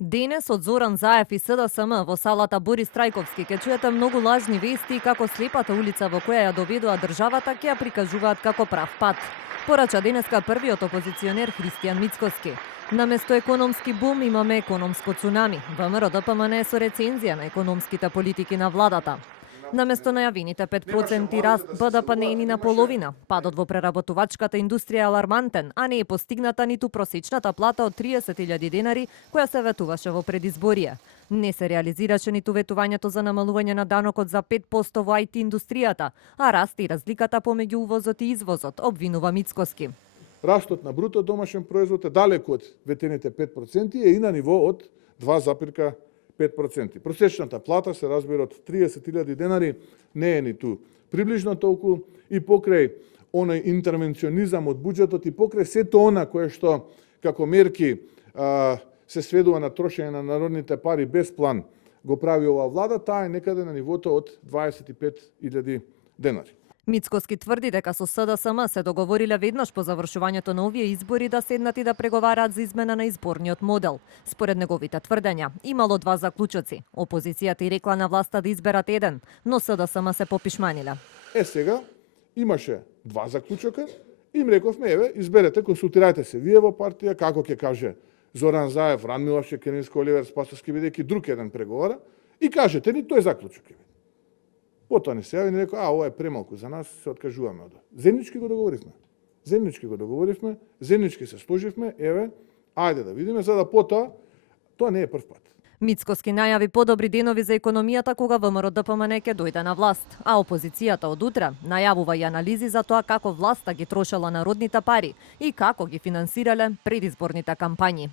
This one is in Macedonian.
Денес од Зоран Заев и СДСМ во салата Борис Трајковски ке чуете многу лажни вести како слепата улица во која ја доведува државата ќе ја прикажуваат како прав пат. Порача денеска првиот опозиционер Христијан Мицкоски. Наместо економски бум имаме економско цунами. ВМРО ДПМН со рецензија на економските политики на владата. Наместо најавените 5% раст, БДП не е ни на половина. Падот во преработувачката индустрија е алармантен, а не е постигната ниту просечната плата од 30.000 денари, која се ветуваше во предизборие. Не се реализираше ниту ветувањето за намалување на данокот за 5% во IT индустријата, а расте и разликата помеѓу увозот и извозот, обвинува Мицкоски. Растот на бруто домашен производ е далеку од ветените 5% и е и на ниво од 2,5%. Просечната плата се разбира од 30.000 денари не е ниту приближно толку и покрај оној интервенционизам од буџетот и покрај сето она кое што како мерки се сведува на трошење на народните пари без план го прави оваа влада, таа е некаде на нивото од 25.000 денари. Мицкоски тврди дека со СДСМ се договориле веднаш по завршувањето на овие избори да седнат и да преговараат за измена на изборниот модел. Според неговите тврдења, имало два заклучоци. Опозицијата и рекла на власта да изберат еден, но СДСМ се попишманиле. Сега имаше два заклучока, им рековме, еве, изберете, консултирајте се вие во партија, како ќе каже Зоран Заев, Ран Миловче, Кенинско, Оливер Спасовски, бидејќи друг еден преговара, и кажете ни тој заклучок. Потоа не се јави и рекоа, ова е премалку за нас, се откажуваме од. Земнички го договоривме, земнички се сложивме, еве, ајде да видиме, за да потоа, тоа не е прв пат. Мицкоски најави подобри денови за економијата кога ВМРО ДПМН ќе дојде на власт, а опозицијата од утре најавува и анализи за тоа како власта ги трошела народните пари и како ги финансирале предизборните кампањи.